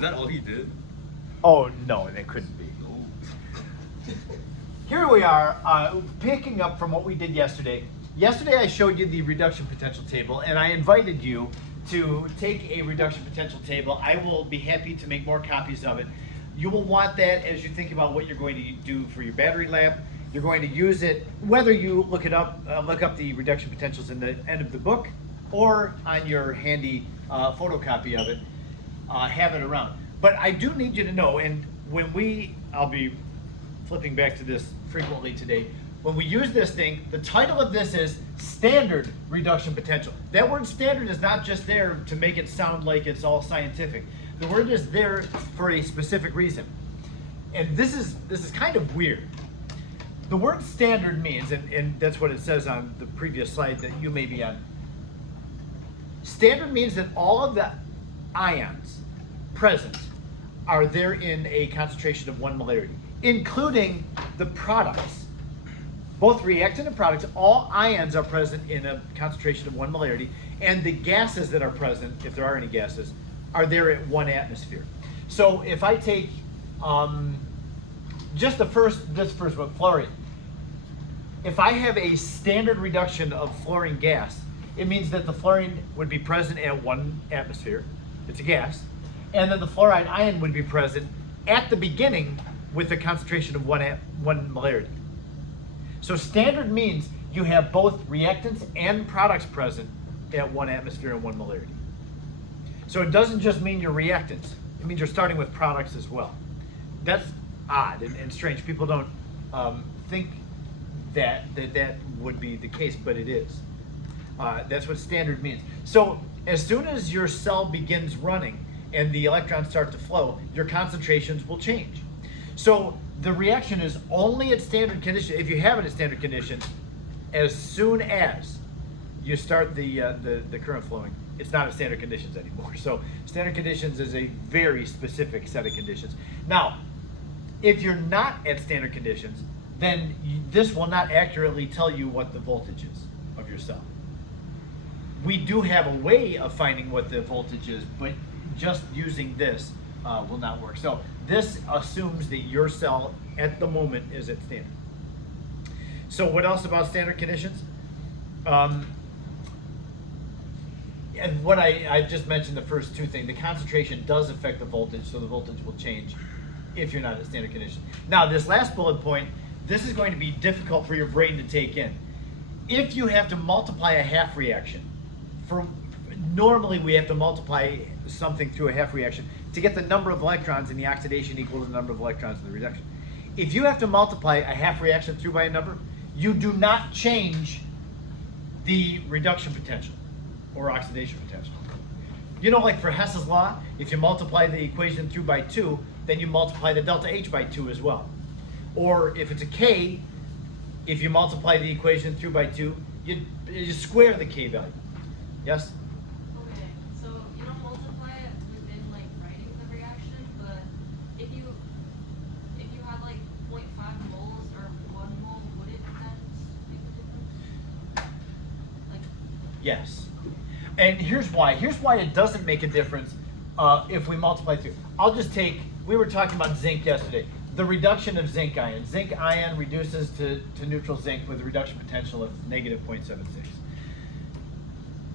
that all he did? Oh, no, it couldn't be. No. Here we are, picking up from what we did yesterday. Yesterday I showed you the reduction potential table, and I invited you to take a reduction potential table. I will be happy to make more copies of it. You will want that as you think about what you're going to do for your battery lab. You're going to use it, whether you look up the reduction potentials in the end of the book, or on your handy photocopy of it, have it around. But I do need you to know, and I'll be flipping back to this frequently today, when we use this thing, the title of this is Standard Reduction Potential. That word standard is not just there to make it sound like it's all scientific. The word is there for a specific reason. And this is kind of weird. The word standard means, and that's what it says on the previous slide that you may be on. Standard means that all of the ions present are there in a concentration of 1 molarity, including the products. Both reactant and products, all ions are present in a concentration of 1 molarity, and the gases that are present, if there are any gases, are there at 1 atmosphere. So if I take just this first one, fluorine. If I have a standard reduction of fluorine gas, it means that the fluorine would be present at 1 atmosphere. It's a gas. And then the fluoride ion would be present at the beginning with a concentration of 1 molarity. So standard means you have both reactants and products present at 1 atmosphere and 1 molarity. So it doesn't just mean your reactants. It means you're starting with products as well. That's odd and strange. People don't think that would be the case, but it is. That's what standard means. So as soon as your cell begins running and the electrons start to flow, your concentrations will change. So the reaction is only at standard conditions. If you have it at standard conditions, as soon as you start the current flowing, it's not at standard conditions anymore. So standard conditions is a very specific set of conditions. Now, if you're not at standard conditions, then this will not accurately tell you what the voltage is of your cell. We do have a way of finding what the voltage is, but just using this will not work. So this assumes that your cell at the moment is at standard. So what else about standard conditions? And what I just mentioned, the first two things, the concentration does affect the voltage, so the voltage will change if you're not at standard conditions. Now this last bullet point, this is going to be difficult for your brain to take in. If you have to multiply a half reaction, normally we have to multiply something through a half reaction to get the number of electrons in the oxidation equal to the number of electrons in the reduction. If you have to multiply a half reaction through by a number, you do not change the reduction potential or oxidation potential. You know, like for Hess's law, if you multiply the equation through by 2, then you multiply the delta H by 2 as well. Or if it's a K, if you multiply the equation through by 2, you square the K value. Yes? Okay, so you don't multiply it within like writing the reaction, but if you had like 0.5 moles or 1 mole, would it then make a difference? Like, Yes. And here's why. Here's why it doesn't make a difference if we multiply through. I'll just take, we were talking about zinc yesterday. The reduction of zinc ion. Zinc ion reduces to neutral zinc with a reduction potential of negative 0.76.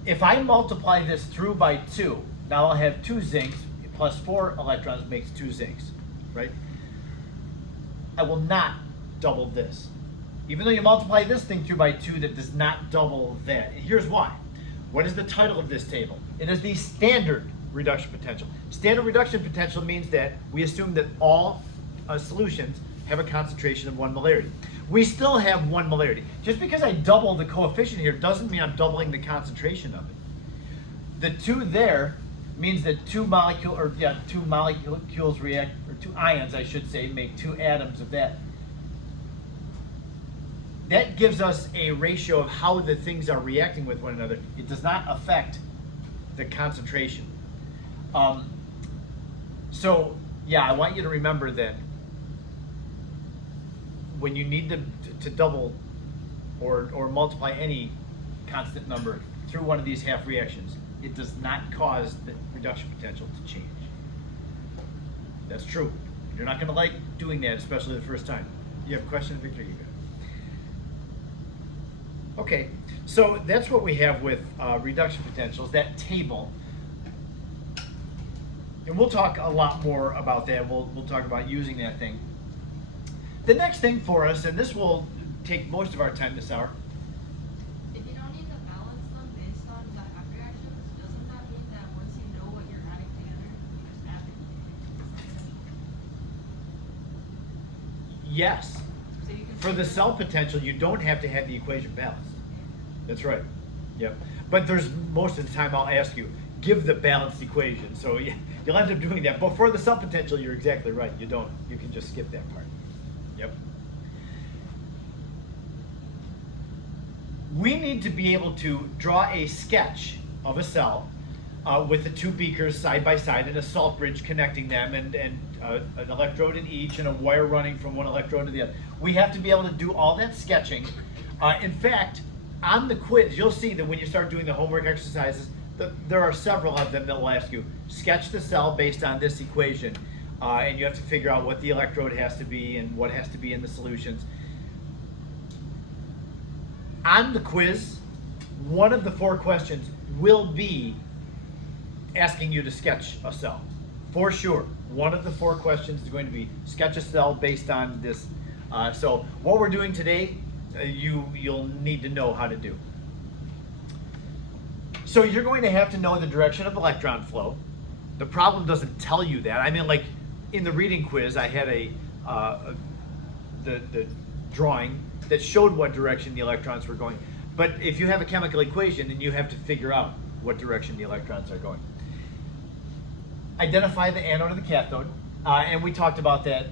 If I multiply this through by 2, now I'll have 2 zincs plus 4 electrons makes 2 zincs, right? I will not double this. Even though you multiply this thing through by 2, that does not double that. And here's why. What is the title of this table? It is the standard reduction potential. Standard reduction potential means that we assume that all solutions have a concentration of 1 molarity. We still have 1 molarity. Just because I double the coefficient here doesn't mean I'm doubling the concentration of it. The 2 there means that 2 molecules react, or 2 ions I should say, make 2 atoms of that. That gives us a ratio of how the things are reacting with one another. It does not affect the concentration. So yeah, I want you to remember that when you need to double or multiply any constant number through one of these half reactions, it does not cause the reduction potential to change. That's true. You're not going to like doing that, especially the first time. You have a question, Victor? You got it. Okay, so that's what we have with reduction potentials, that table. And we'll talk a lot more about that. We'll talk about using that thing. The next thing for us, and this will take most of our time this hour. If you don't need to balance them based on the half reactions, doesn't that mean that once you know what you're adding together, you just add it? Yes. So you can For the cell potential, you don't have to have the equation balanced. That's right. Yep. But there's most of the time I'll ask you, give the balanced equation. So you'll end up doing that. But for the cell potential, you're exactly right. You don't. You can just skip that part. Yep. We need to be able to draw a sketch of a cell with the two beakers side by side and a salt bridge connecting them and an electrode in each and a wire running from one electrode to the other. We have to be able to do all that sketching. In fact, on the quiz, you'll see that when you start doing the homework exercises, there are several of them that will ask you, sketch the cell based on this equation. And you have to figure out what the electrode has to be and what has to be in the solutions. On the quiz, one of the 4 questions will be asking you to sketch a cell. For sure, one of the 4 questions is going to be sketch a cell based on this. So what we're doing today, you'll need to know how to do. So you're going to have to know the direction of electron flow. The problem doesn't tell you that. I mean, like in the reading quiz, I had the drawing that showed what direction the electrons were going. But if you have a chemical equation, then you have to figure out what direction the electrons are going. Identify the anode and the cathode, and we talked about that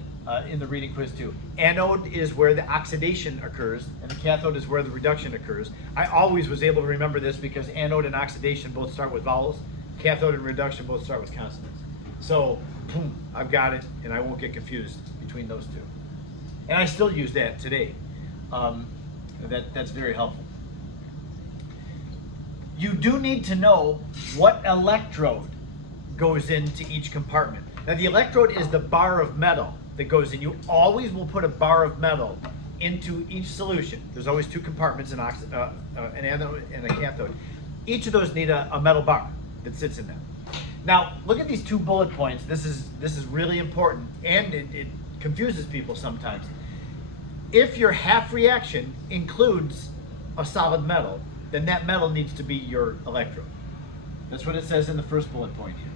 in the reading quiz too. Anode is where the oxidation occurs, and the cathode is where the reduction occurs. I always was able to remember this because anode and oxidation both start with vowels. Cathode and reduction both start with consonants. So, boom, I've got it, and I won't get confused between those two. And I still use that today. That's very helpful. You do need to know what electrode goes into each compartment. Now, the electrode is the bar of metal that goes in. You always will put a bar of metal into each solution. There's always 2 compartments, an anode and a cathode. Each of those need a metal bar that sits in them. Now, look at these 2 bullet points. This is really important, and it confuses people sometimes. If your half reaction includes a solid metal, then that metal needs to be your electrode. That's what it says in the first bullet point here.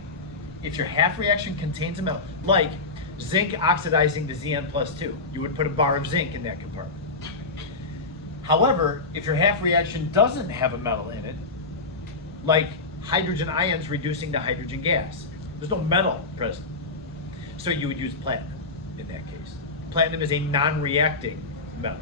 If your half reaction contains a metal, like zinc oxidizing to Zn+2, you would put a bar of zinc in that compartment. However, if your half reaction doesn't have a metal in it, like hydrogen ions reducing to hydrogen gas, there's no metal present. So you would use platinum in that case. Platinum is a non-reacting metal.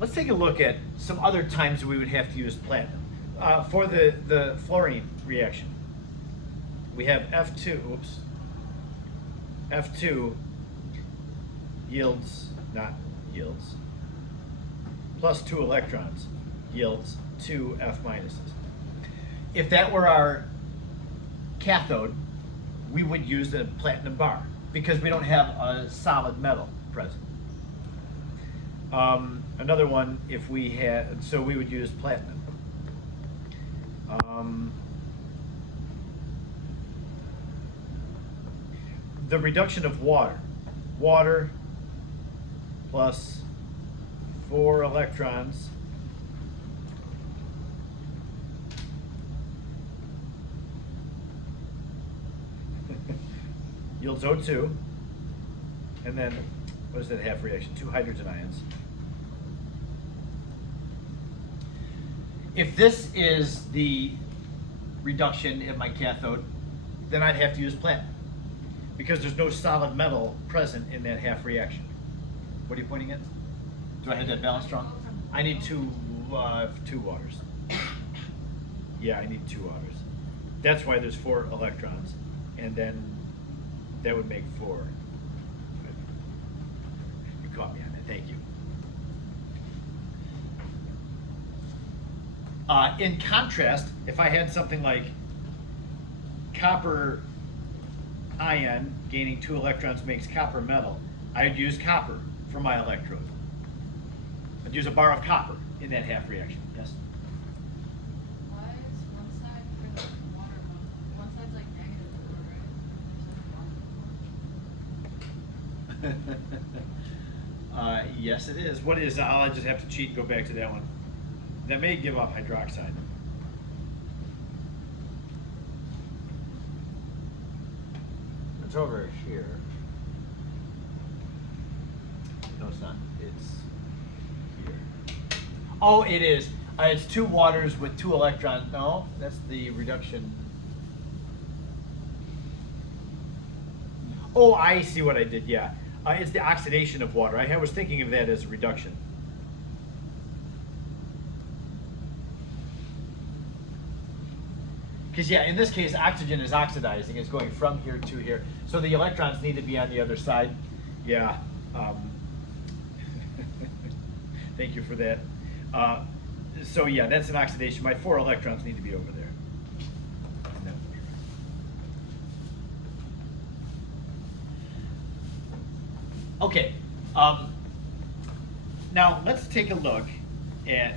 Let's take a look at some other times we would have to use platinum. For the fluorine reaction, we have F2 yields, plus 2 electrons yields 2 F minuses. If that were our cathode, we would use the platinum bar because we don't have a solid metal present. Another one, if we had, so we would use platinum. The reduction of water plus 4 electrons yields O2, and then what is that half reaction? 2 hydrogen ions. If this is the reduction in my cathode, then I'd have to use platinum because there's no solid metal present in that half reaction. What are you pointing at? Do I have that balanced wrong? I need 2 waters. Yeah, I need 2 waters. That's why there's 4 electrons, and then that would make 4. You caught me on that, thank you. In contrast, if I had something like copper ion gaining 2 electrons makes copper metal, I'd use copper for my electrode. I'd use a bar of copper in that half reaction. Yes? Why is one side for the water one side's like negative four, right? Yes, it is. What is? I'll just have to cheat and go back to that one. That may give off hydroxide. It's over here. No, it's not. It's here. Oh, it is. It's 2 waters with 2 electrons. No, that's the reduction. Oh, I see what I did. Yeah. It's the oxidation of water. I was thinking of that as a reduction. Because yeah, in this case, oxygen is oxidizing. It's going from here to here. So the electrons need to be on the other side. Yeah. Thank you for that. So yeah, that's an oxidation. My 4 electrons need to be over there. Okay. Now let's take a look at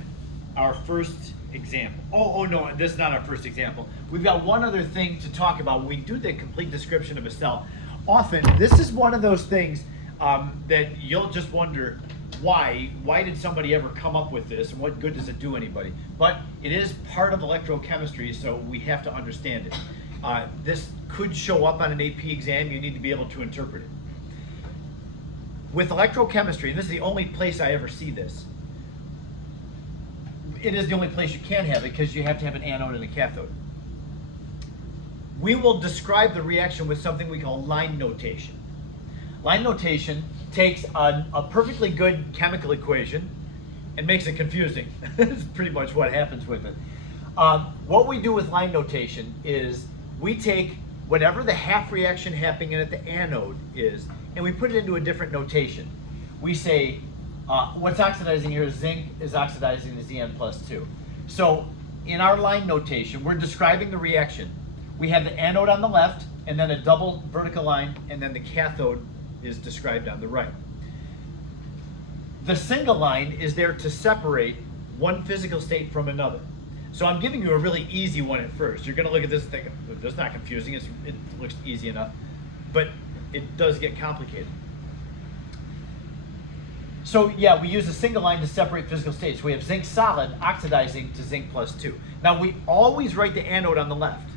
our first example. Oh no, this is not our first example. We've got one other thing to talk about when we do the complete description of a cell. Often, this is one of those things that you'll just wonder, why did somebody ever come up with this, and what good does it do anybody? But it is part of electrochemistry, so we have to understand it. This could show up on an AP exam. You need to be able to interpret it. With electrochemistry, and this is the only place I ever see this, it is the only place you can have it because you have to have an anode and a cathode. We will describe the reaction with something we call line notation. Line notation takes a perfectly good chemical equation and makes it confusing. That's pretty much what happens with it. What we do with line notation is we take whatever the half reaction happening at the anode is, and we put it into a different notation. We say, what's oxidizing here is zinc is oxidizing the Zn+2. So in our line notation, we're describing the reaction. We have the anode on the left, and then a double vertical line, and then the cathode is described on the right. The single line is there to separate one physical state from another. So I'm giving you a really easy one at first. You're going to look at this and think, that's not confusing, it looks easy enough, but it does get complicated. So yeah, we use a single line to separate physical states. We have zinc solid oxidizing to zinc+2. Now we always write the anode on the left.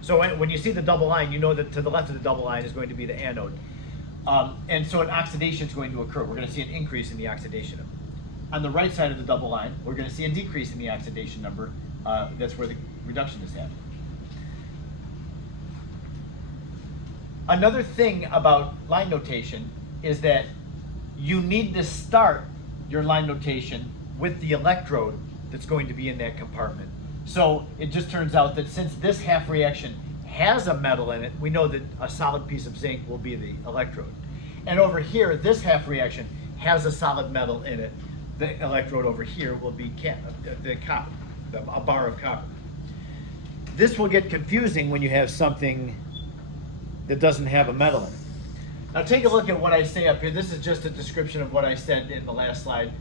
So when you see the double line, you know that to the left of the double line is going to be the anode. And so an oxidation is going to occur. We're going to see an increase in the oxidation number. On the right side of the double line, we're going to see a decrease in the oxidation number. That's where the reduction is happening. Another thing about line notation is that you need to start your line notation with the electrode that's going to be in that compartment. So it just turns out that since this half reaction has a metal in it, we know that a solid piece of zinc will be the electrode. And over here, this half reaction has a solid metal in it. The electrode over here will be the copper, a bar of copper. This will get confusing when you have something that doesn't have a metal in it. Now take a look at what I say up here. This is just a description of what I said in the last slide.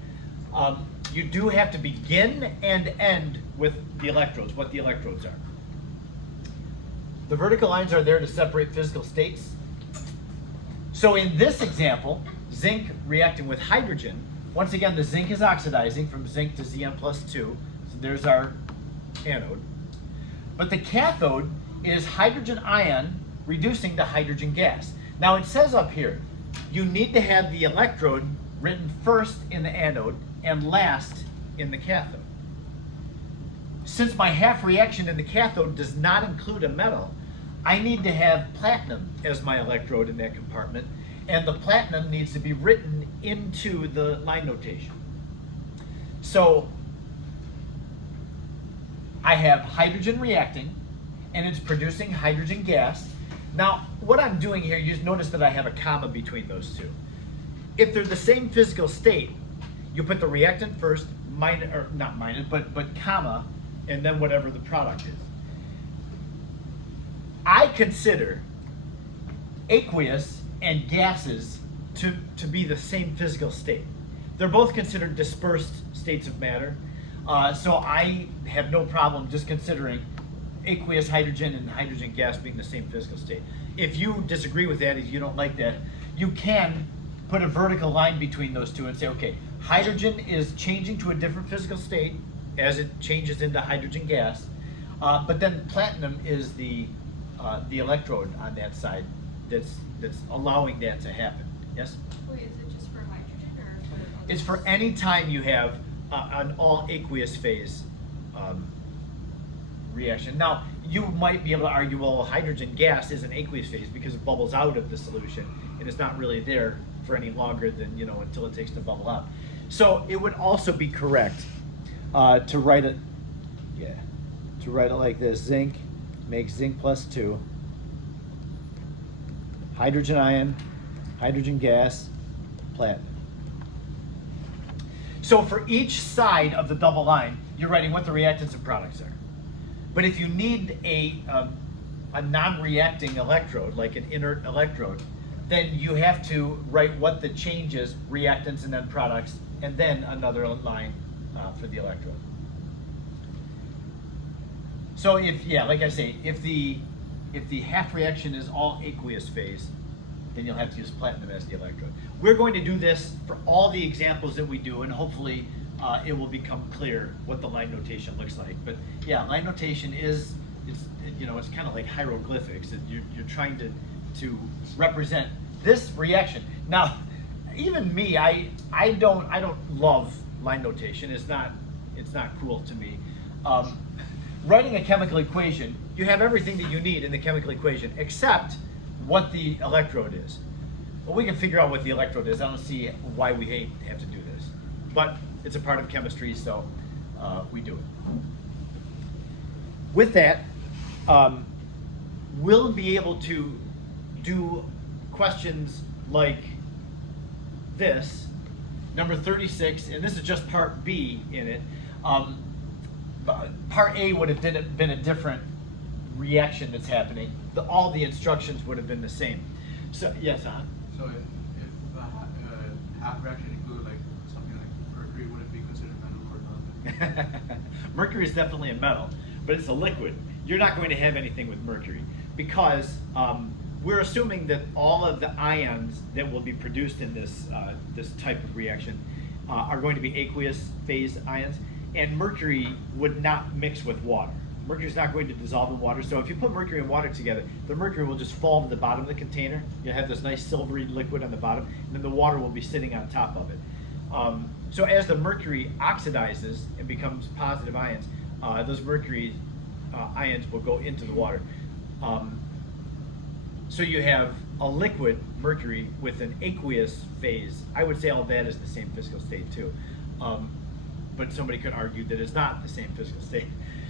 You do have to begin and end with the electrodes, what the electrodes are. The vertical lines are there to separate physical states. So in this example, zinc reacting with hydrogen, once again the zinc is oxidizing from zinc to Zn+2, so there's our anode. But the cathode is hydrogen ion reducing to hydrogen gas. Now it says up here, you need to have the electrode written first in the anode and last in the cathode. Since my half reaction in the cathode does not include a metal, I need to have platinum as my electrode in that compartment, and the platinum needs to be written into the line notation. So I have hydrogen reacting, and it's producing hydrogen gas. Now, what I'm doing here, you just notice that I have a comma between those two. If they're the same physical state, you put the reactant first, but comma, and then whatever the product is. I consider aqueous and gases to be the same physical state. They're both considered dispersed states of matter. So I have no problem just considering aqueous hydrogen and hydrogen gas being the same physical state. If you disagree with that, if you don't like that, you can put a vertical line between those two and say, okay, hydrogen is changing to a different physical state as it changes into hydrogen gas, but then platinum is the electrode on that side that's allowing that to happen. Yes? Wait, is it just for hydrogen or for It's for any time you have an all aqueous phase reaction. Now, you might be able to argue, well, hydrogen gas is an aqueous phase because it bubbles out of the solution and it's not really there for any longer than, until it takes to bubble out. So it would also be correct to write it, like this. Zinc makes zinc plus 2. Hydrogen ion, hydrogen gas, platinum. So for each side of the double line, you're writing what the reactants and products are. But if you need a non-reacting electrode, like an inert electrode, then you have to write what the changes, reactants and then products, and then another line for the electrode. So like I say, if the half reaction is all aqueous phase, then you'll have to use platinum as the electrode. We're going to do this for all the examples that we do, and hopefully it will become clear what the line notation looks like. But yeah, line notation it's kind of like hieroglyphics. You're trying to represent this reaction. Now, even me, I don't love line notation. It's not cool to me. Writing a chemical equation, you have everything that you need in the chemical equation except what the electrode is. Well, we can figure out what the electrode is. I don't see why we have to do this, but it's a part of chemistry, so we do it. With that, we'll be able to do questions like this, number 36, and this is just part B in it. Part A would have been a different reaction that's happening. All the instructions would have been the same. So, yes, So if half reaction include like something like mercury, would it be considered metal or not? Mercury is definitely a metal, but it's a liquid. You're not going to have anything with mercury because we're assuming that all of the ions that will be produced in this type of reaction are going to be aqueous phase ions, and mercury would not mix with water. Mercury is not going to dissolve in water, so if you put mercury and water together, the mercury will just fall to the bottom of the container. You'll have this nice silvery liquid on the bottom, and then the water will be sitting on top of it. So as the mercury oxidizes and becomes positive ions, those mercury ions will go into the water. So you have a liquid mercury with an aqueous phase. I would say all that is the same physical state too. But somebody could argue that it's not the same physical state.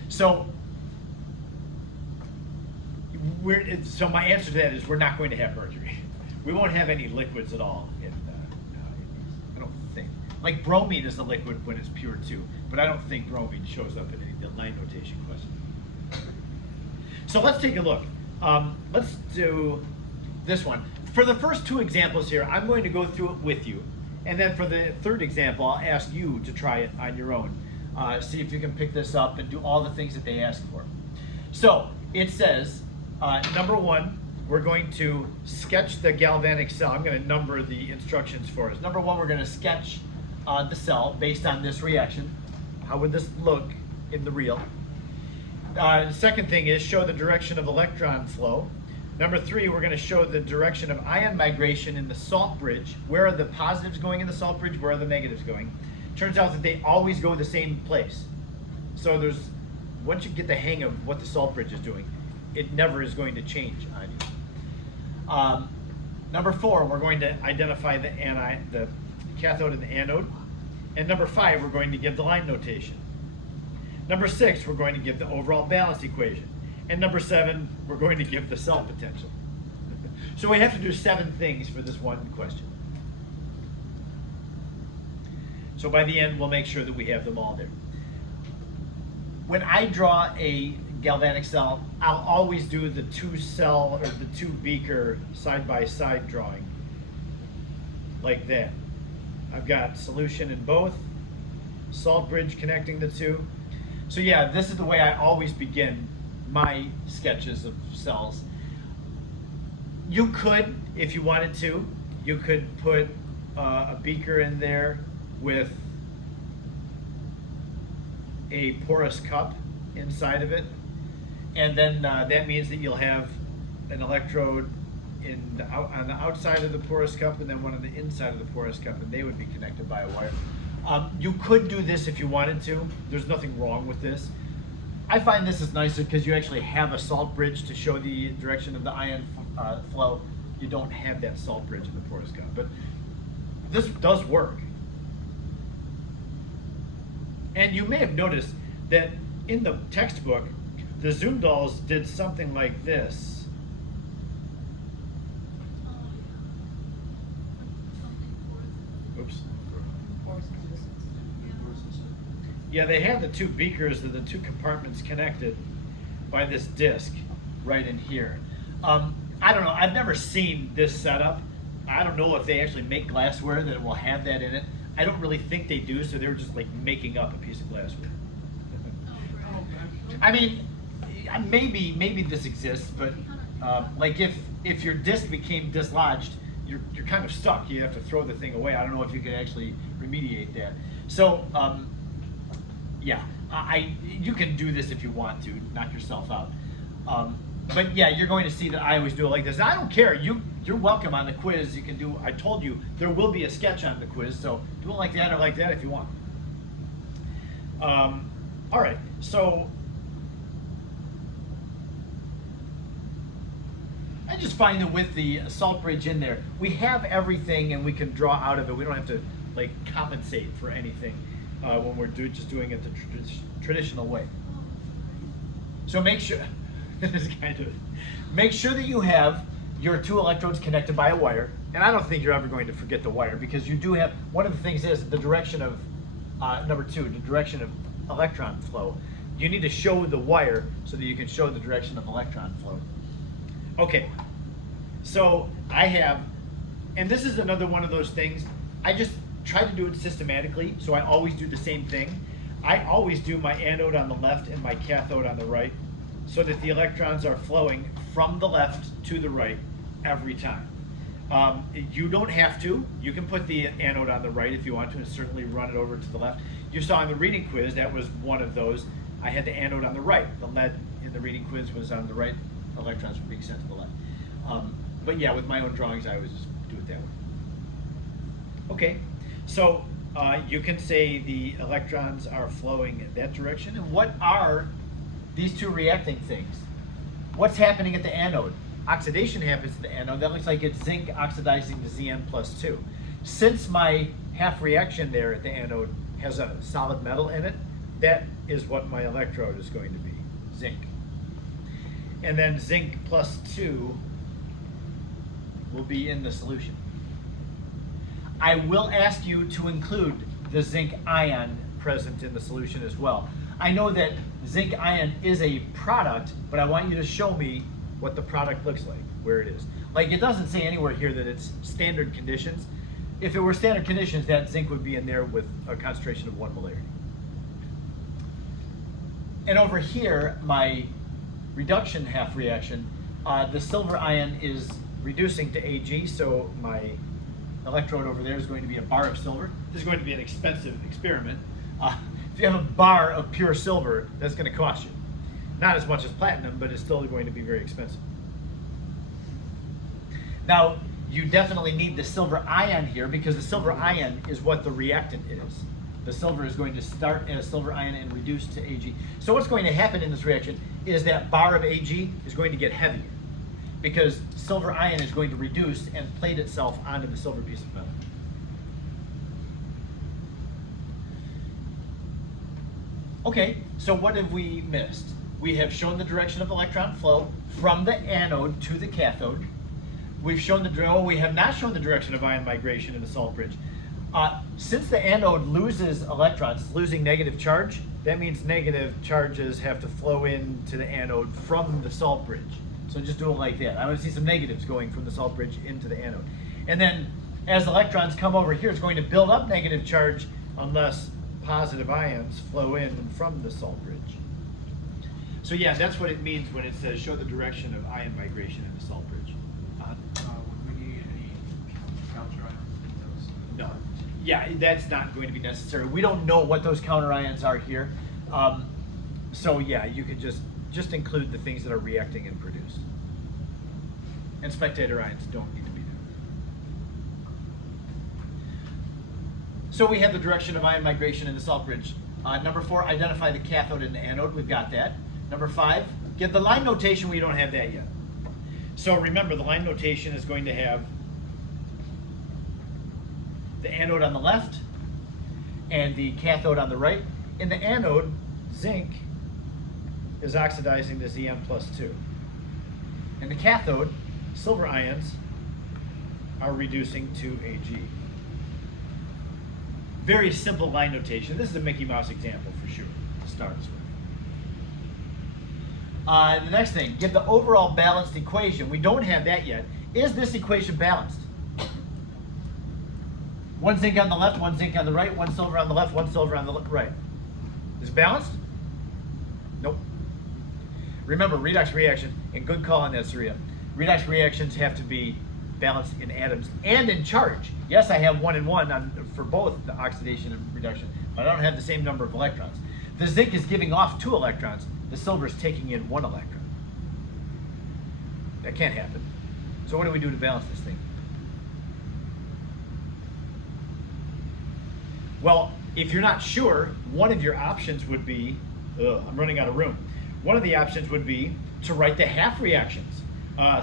So my answer to that is we're not going to have mercury. We won't have any liquids at all in these, I don't think. Like bromine is a liquid when it's pure too, but I don't think bromine shows up in any of the line notation question. So let's take a look. Let's do this one. For the first two examples here, I'm going to go through it with you. And then for the third example, I'll ask you to try it on your own. See if you can pick this up and do all the things that they ask for. So it says, number one, we're going to sketch the galvanic cell. I'm going to number the instructions for us. Number one, we're going to sketch the cell based on this reaction. How would this look in the real? Second thing is show the direction of electron flow. Number three, we're going to show the direction of ion migration in the salt bridge. Where are the positives going in the salt bridge? Where are the negatives going? Turns out that they always go the same place. So once you get the hang of what the salt bridge is doing, it never is going to change on you. Number four, we're going to identify the cathode and the anode. And number five, we're going to give the line notation. Number six, we're going to give the overall balance equation. And number seven, we're going to give the cell potential. So we have to do 7 things for this one question. So by the end, we'll make sure that we have them all there. when I draw a galvanic cell, I'll always do the two cell or the two beaker side by side drawing, like that. I've got solution in both, salt bridge connecting the two. So yeah, this is the way I always begin my sketches of cells. You could, if you wanted to, you could put a beaker in there with a porous cup inside of it, and then that means that you'll have an electrode on the outside of the porous cup and then one on the inside of the porous cup, and they would be connected by a wire. You could do this if you wanted to. There's nothing wrong with this. I find this is nicer because you actually have a salt bridge to show the direction of the ion flow. You don't have that salt bridge in the porous cup, but this does work. And you may have noticed that in the textbook, the Zundals did something like this. Oops. Yeah, they have the two beakers, the two compartments connected by this disc right in here. I don't know, I've never seen this setup. I don't know if they actually make glassware that will have that in it. I don't really think they do, so they're just like making up a piece of glassware. I mean, maybe this exists, but like if your disc became dislodged, you're kind of stuck. You have to throw the thing away. I don't know if you can actually remediate that. So yeah, you can do this if you want to, knock yourself out. But yeah, you're going to see that I always do it like this. And I don't care. You're welcome on the quiz. You can do. I told you there will be a sketch on the quiz, so do it like that or like that if you want. All right, so I just find that with the salt bridge in there, we have everything and we can draw out of it. We don't have to like compensate for anything when we're just doing it the traditional way. So make sure. Make sure that you have your two electrodes connected by a wire, and I don't think you're ever going to forget the wire because you do have, one of the things is the direction of, number two, the direction of electron flow. You need to show the wire so that you can show the direction of electron flow. Okay, so I have, and this is another one of those things, I just try to do it systematically, so I always do the same thing. I always do my anode on the left and my cathode on the right, so that the electrons are flowing from the left to the right every time. You don't have to. You can put the anode on the right if you want to and certainly run it over to the left. You saw in the reading quiz, that was one of those. I had the anode on the right. The lead in the reading quiz was on the right. Electrons were being sent to the left. But yeah, with my own drawings, I always just do it that way. Okay, so you can say the electrons are flowing in that direction. And what are these two reacting things? What's happening at the anode? Oxidation happens at the anode. That looks like it's zinc oxidizing to Zn+2. Since my half reaction there at the anode has a solid metal in it, that is what my electrode is going to be, zinc. And then zinc plus 2 will be in the solution. I will ask you to include the zinc ion present in the solution as well. I know that zinc ion is a product, but I want you to show me what the product looks like, where it is. Like, it doesn't say anywhere here that it's standard conditions. If it were standard conditions, that zinc would be in there with a concentration of 1 molarity. And over here, my reduction half reaction, the silver ion is reducing to Ag, so my electrode over there is going to be a bar of silver. This is going to be an expensive experiment. If you have a bar of pure silver, that's going to cost you. Not as much as platinum, but it's still going to be very expensive. Now, you definitely need the silver ion here because the silver ion is what the reactant is. The silver is going to start as silver ion and reduce to Ag. So what's going to happen in this reaction is that bar of Ag is going to get heavier because silver ion is going to reduce and plate itself onto the silver piece of metal. Okay, so what have we missed? We have shown the direction of electron flow from the anode to the cathode. We've shown we have not shown the direction of ion migration in the salt bridge. Since the anode loses electrons, losing negative charge, that means negative charges have to flow into the anode from the salt bridge. So just do it like that. I want to see some negatives going from the salt bridge into the anode. And then as electrons come over here, it's going to build up negative charge unless positive ions flow in from the salt bridge. So yeah, that's what it means when it says show the direction of ion migration in the salt bridge. Would we need any counter ions? No. Yeah, that's not going to be necessary. We don't know what those counter ions are here. So yeah, you could just include the things that are reacting and produced. And spectator ions don't need to be there. So we have the direction of ion migration in the salt bridge. Number 4, identify the cathode and the anode. We've got that. Number 5, get the line notation. We don't have that yet. So remember, the line notation is going to have the anode on the left and the cathode on the right. In the anode, zinc is oxidizing to Zn+2. In the cathode, silver ions are reducing to Ag. Very simple line notation. This is a Mickey Mouse example for sure to start us with. The next thing, give the overall balanced equation. We don't have that yet. Is this equation balanced? One zinc on the left, one zinc on the right, one silver on the left, one silver on the right. Is it balanced? Nope. Remember, redox reaction, and good call on that, Surya. Redox reactions have to be balanced in atoms and in charge. Yes, I have 1 and 1 for both the oxidation and reduction, but I don't have the same number of electrons. The zinc is giving off 2 electrons. The silver is taking in 1 electron. That can't happen. So what do we do to balance this thing? Well, if you're not sure, one of your options would be, I'm running out of room. One of the options would be to write the half reactions.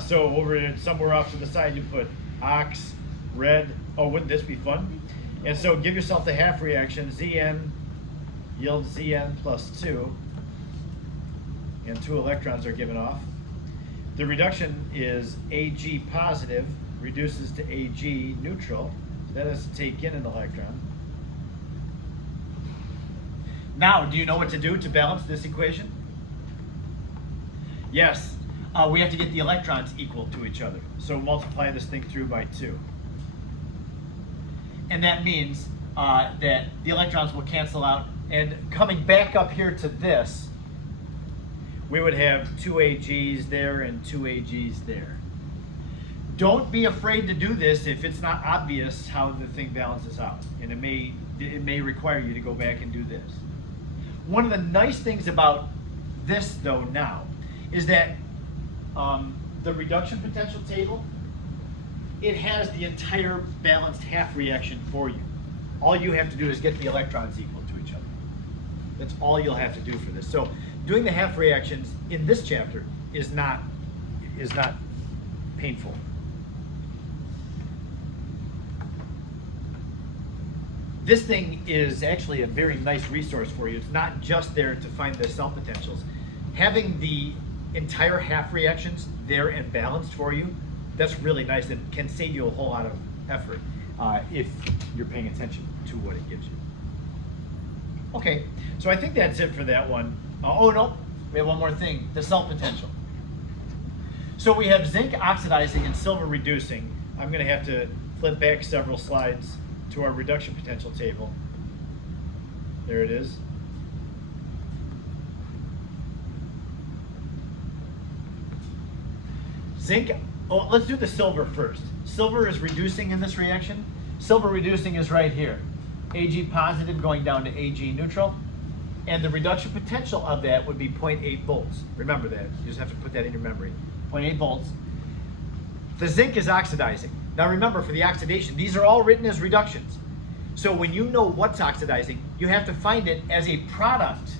So over somewhere off to the side, you put ox, red. Oh, wouldn't this be fun? And so give yourself the half reaction. Zn yields Zn+2, and 2 electrons are given off. The reduction is Ag positive, reduces to Ag neutral. So that has to take in an electron. Now, do you know what to do to balance this equation? Yes, we have to get the electrons equal to each other. So multiply this thing through by 2. And that means that the electrons will cancel out. And coming back up here to this, we would have 2 Ags there and 2 Ags there. Don't be afraid to do this if it's not obvious how the thing balances out. And it may require you to go back and do this. One of the nice things about this, though, now, is that the reduction potential table, it has the entire balanced half reaction for you. All you have to do is get the electrons equal to each other. That's all you'll have to do for this. So doing the half reactions in this chapter is not painful. This thing is actually a very nice resource for you. It's not just there to find the cell potentials. Having the entire half reactions there and balanced for you, that's really nice and can save you a whole lot of effort if you're paying attention to what it gives you. Okay, so I think that's it for that one. Oh no, we have one more thing, the cell potential. So we have zinc oxidizing and silver reducing. I'm gonna have to flip back several slides to our reduction potential table. There it is. Zinc, oh, let's do the silver first. Silver is reducing in this reaction. Silver reducing is right here. Ag positive going down to Ag neutral. And the reduction potential of that would be 0.8 volts. Remember that, you just have to put that in your memory. 0.8 volts. The zinc is oxidizing. Now remember, for the oxidation, these are all written as reductions. So when you know what's oxidizing, you have to find it as a product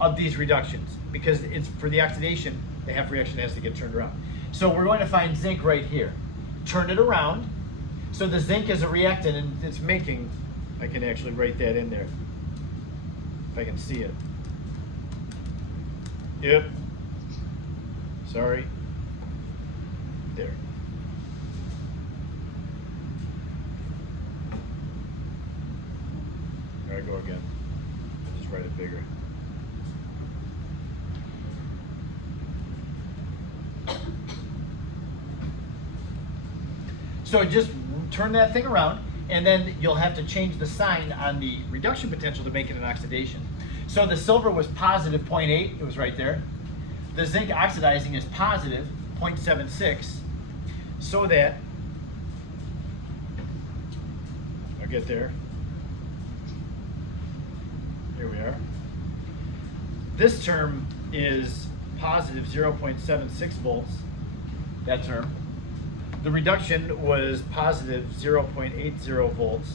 of these reductions, because it's for the oxidation, the half reaction has to get turned around. So we're going to find zinc right here. Turn it around. So the zinc is a reactant and it's making, I can actually write that in there, if I can see it. Yep. Sorry. There. There I go again. Just write it bigger. So just turn that thing around, and then you'll have to change the sign on the reduction potential to make it an oxidation. So the silver was positive 0.8, it was right there. The zinc oxidizing is positive 0.76, so that, I'll get there. Here we are. This term is positive 0.76 volts, that term. The reduction was positive 0.80 volts.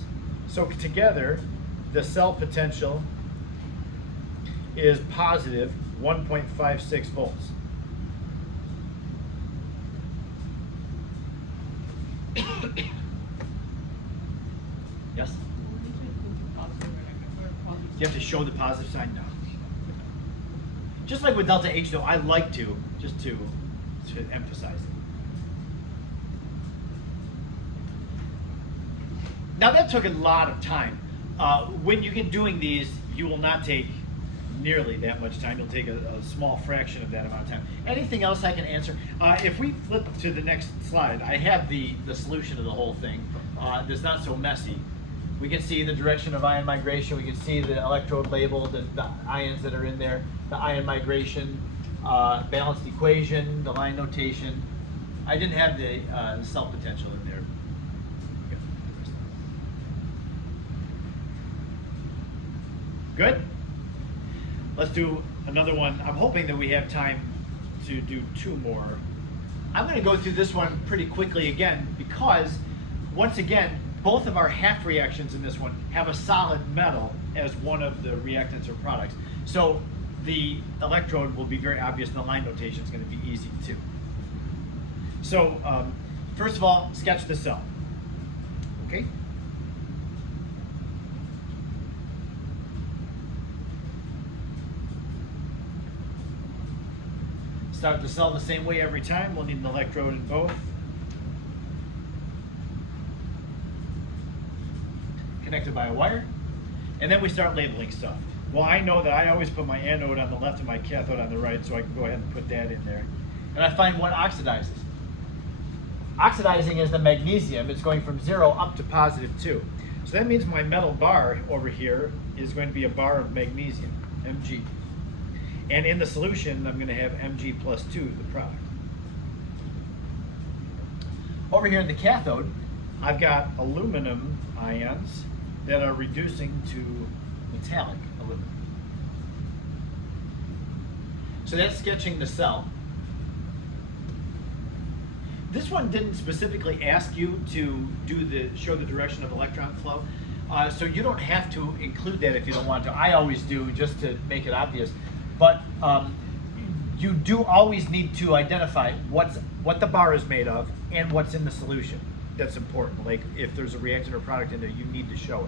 So together, the cell potential is positive 1.56 volts. Yes? You have to show the positive sign now. Just like with delta H though, I like to, just to emphasize it. Now that took a lot of time. When you get doing these, you will not take nearly that much time. You'll take a small fraction of that amount of time. Anything else I can answer? If we flip to the next slide, I have the solution of the whole thing. That's not so messy. We can see the direction of ion migration. We can see the electrode labeled and the ions that are in there, the ion migration, balanced equation, the line notation. I didn't have the cell potential in there. Good? Let's do another one. I'm hoping that we have time to do two more. I'm going to go through this one pretty quickly again because, once again, both of our half reactions in this one have a solid metal as one of the reactants or products. So the electrode will be very obvious and the line notation is going to be easy too. So first of all, sketch the cell. Okay? Start the cell the same way every time. We'll need an electrode in both. Connected by a wire. And then we start labeling stuff. Well, I know that I always put my anode on the left and my cathode on the right, so I can go ahead and put that in there. And I find what oxidizes. Oxidizing is the magnesium. It's going from 0 up to positive 2. So that means my metal bar over here is going to be a bar of magnesium, Mg. And in the solution, I'm going to have Mg plus 2, the product. Over here in the cathode, I've got aluminum ions that are reducing to metallic aluminum. So that's sketching the cell. This one didn't specifically ask you to show the direction of electron flow, so you don't have to include that if you don't want to. I always do, just to make it obvious. But you do always need to identify what the bar is made of and what's in the solution. That's important. Like if there's a reactant or product in there, you need to show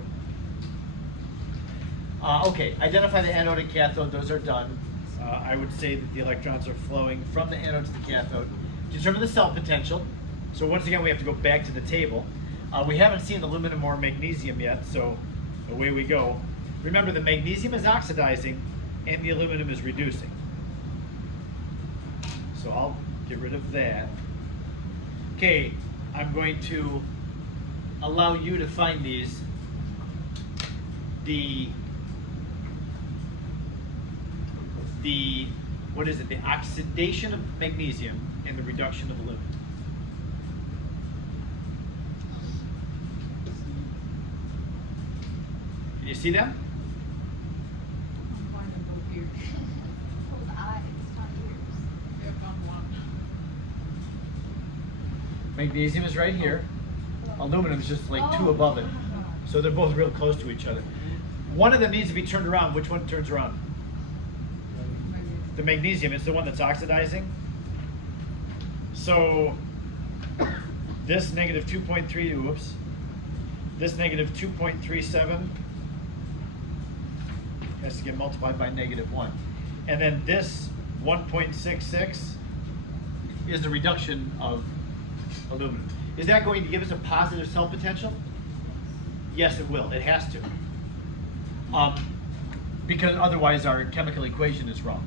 it. Okay, identify the anode and cathode. Those are done. I would say that the electrons are flowing from the anode to the cathode. Determine the cell potential. So once again, we have to go back to the table. We haven't seen aluminum or magnesium yet, so away we go. Remember, the magnesium is oxidizing and the aluminum is reducing. So I'll get rid of that. Okay, I'm going to allow you to find these. What is it? The oxidation of magnesium and the reduction of aluminum. Can you see them? Magnesium is right here. Aluminum is just like 2 above it. So they're both real close to each other. One of them needs to be turned around. Which one turns around? The magnesium. It's the one that's oxidizing. So this negative 2.3, whoops. This negative 2.37 has to get multiplied by -1. And then this 1.66 is the reduction of aluminum. Is that going to give us a positive cell potential? Yes, it will. It has to. because otherwise our chemical equation is wrong.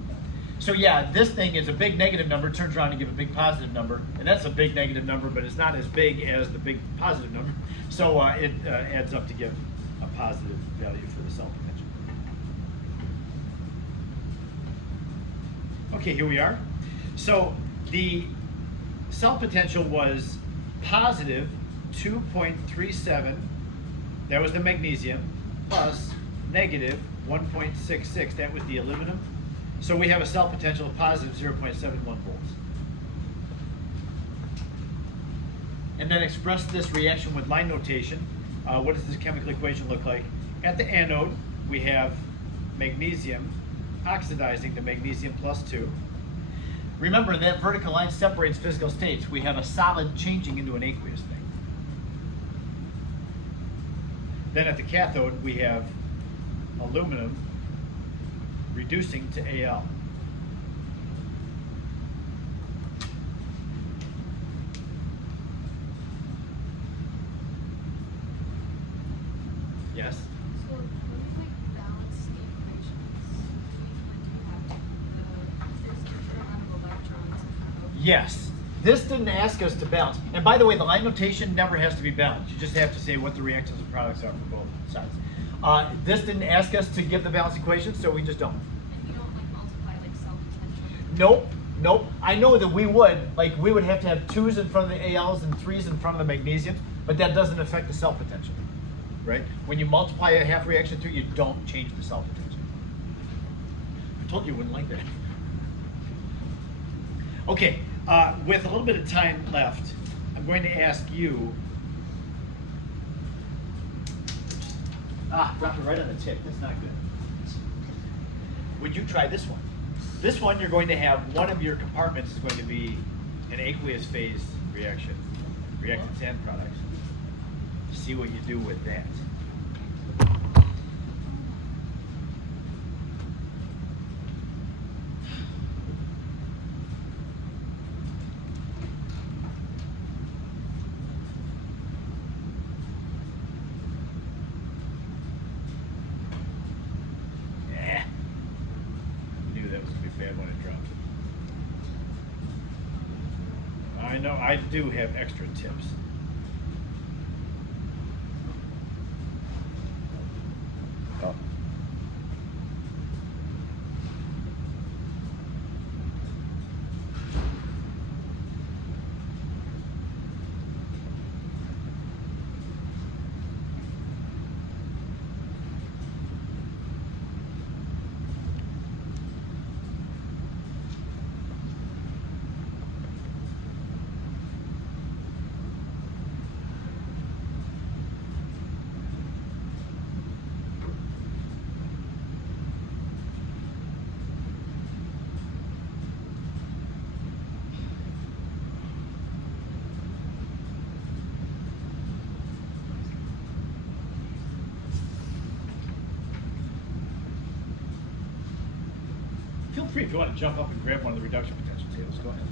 So yeah, this thing is a big negative number, turns around and give a big positive number, and that's a big negative number, but it's not as big as the big positive number. So it adds up to give a positive value for the cell potential. Okay, here we are. So the cell potential was positive 2.37, that was the magnesium, plus negative 1.66, that was the aluminum. So we have a cell potential of positive 0.71 volts. And then express this reaction with line notation. What does this chemical equation look like? At the anode, we have magnesium oxidizing to magnesium plus 2. Remember, that vertical line separates physical states. We have a solid changing into an aqueous thing. Then at the cathode, we have aluminum reducing to Al. Yes? So when we like balance the equations, we have there's different amount of electrons and protons. Yes. This didn't ask us to balance. And by the way, the line notation never has to be balanced. You just have to say what the reactants and products are for both sides. This didn't ask us to give the balance equation, so we just don't. And you don't like multiply like cell potential. Nope, nope. I know that we would have to have 2's in front of the ALs and 3's in front of the magnesiums, but that doesn't affect the cell potential, right? When you multiply a half reaction through, you don't change the cell potential. I told you wouldn't like that. Okay, with a little bit of time left, I'm going to ask you. Dropped it right on the tip. That's not good. Would you try this one? This one, you're going to have one of your compartments is going to be an aqueous phase reaction, reactants and products. See what you do with that. I know I do have extra tips. Oh. Feel free if you want to jump up and grab one of the reduction potential tables. Go ahead.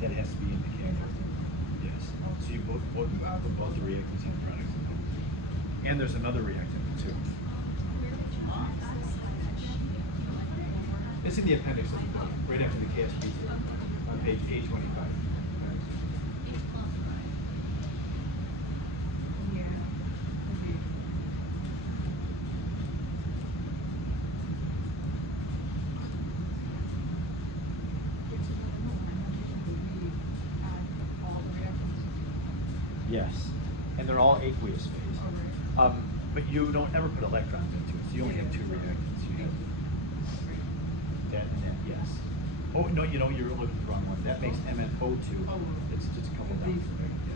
That has to be in the cathode. Yes. So you put both the reactants and products in there. And there's another reactant too. It's in the appendix of the book, right after the KSP on page 825. Yes, and they're all aqueous phase. But you don't ever put electrons into it, so you only have two reactants. You have that and that, yes. Oh, no, you know, you're looking at the wrong one. That makes MnO2. It's just a couple down from there. Yeah.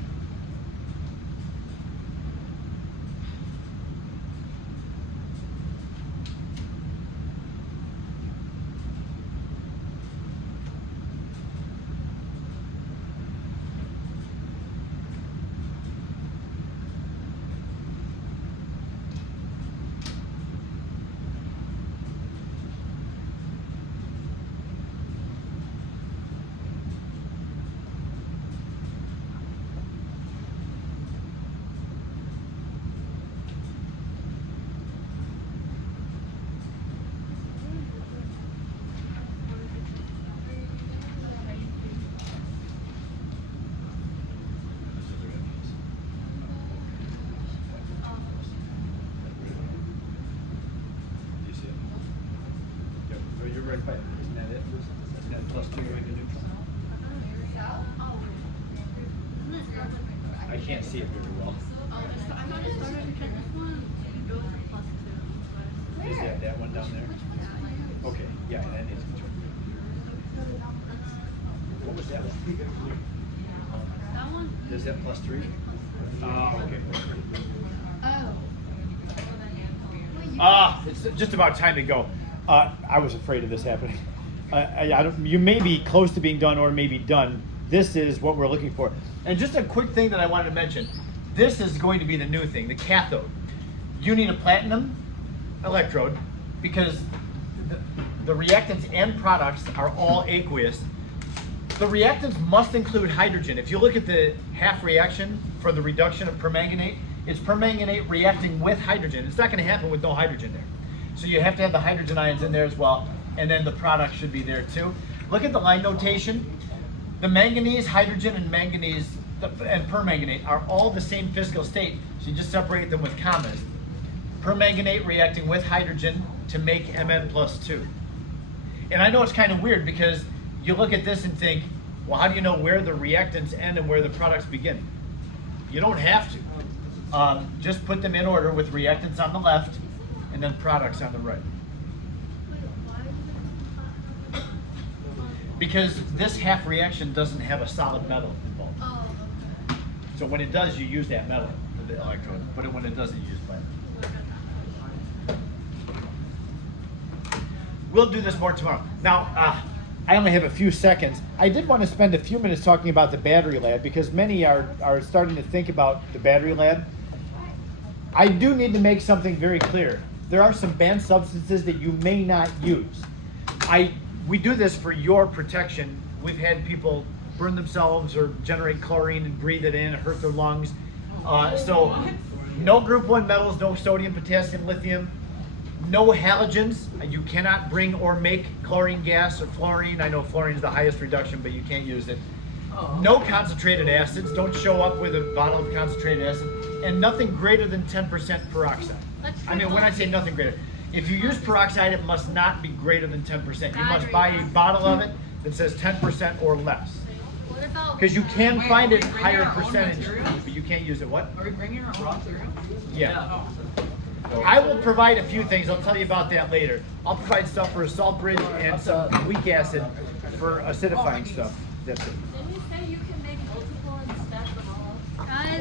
You see it? Yep. Oh, you're right by it. Isn't that it? Isn't that plus 2 going to neutral? I can't see it very well. Is that one down there? Okay, yeah, that needs to be turned. What was that one? That one? Is that plus 3? Okay. It's just about time to go. I was afraid of this happening. I don't, you may be close to being done or maybe done. This is what we're looking for. And just a quick thing that I wanted to mention. This is going to be the new thing, the cathode. You need a platinum electrode because the reactants and products are all aqueous. The reactants must include hydrogen. If you look at the half reaction for the reduction of permanganate, it's permanganate reacting with hydrogen. It's not going to happen with no hydrogen there. So you have to have the hydrogen ions in there as well, and then the product should be there too. Look at the line notation. The manganese, hydrogen, and manganese and permanganate are all the same physical state, so you just separate them with commas. Permanganate reacting with hydrogen to make Mn+2. And I know it's kind of weird because you look at this and think, well, how do you know where the reactants end and where the products begin? You don't have to. Just put them in order with reactants on the left and then products on the right. Because this half reaction doesn't have a solid metal involved. Oh, okay. So when it does, you use that metal for the electrode, but when it doesn't, you use platinum. We'll do this more tomorrow. Now, I only have a few seconds. I did want to spend a few minutes talking about the battery lab because many are starting to think about the battery lab. I do need to make something very clear. There are some banned substances that you may not use. We do this for your protection. We've had people burn themselves or generate chlorine and breathe it in and hurt their lungs. So no group 1 metals, no sodium, potassium, lithium, no halogens. You cannot bring or make chlorine gas or fluorine. I know fluorine is the highest reduction, but you can't use it. No concentrated acids. Don't show up with a bottle of concentrated acid. And nothing greater than 10% peroxide. I mean, when I say nothing greater, if you use peroxide, it must not be greater than 10%. You must buy a bottle of it that says 10% or less. What about? Because you can Wait, find are it we bringing higher our own percentage, materials? but you can't use it. What? Are we bringing our own material? Yeah. Oh. I will provide a few things. I'll tell you about that later. I'll provide stuff for a salt bridge and some weak acid for acidifying stuff. That's it. Didn't you say you can make multiple and stack them all up? Guys,